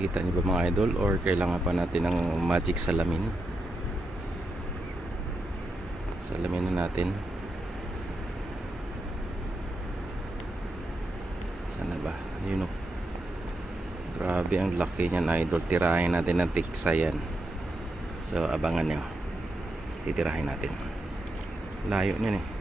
Nakikita niyo ba mga idol, or kailangan pa natin ng magic salamin? Salamin na natin. Sana ba? Ayun o. Grabe ang laki niyan idol. Tirahin natin ng tiksa yan. So abangan nyo. Titirahin natin. Layo niyan eh.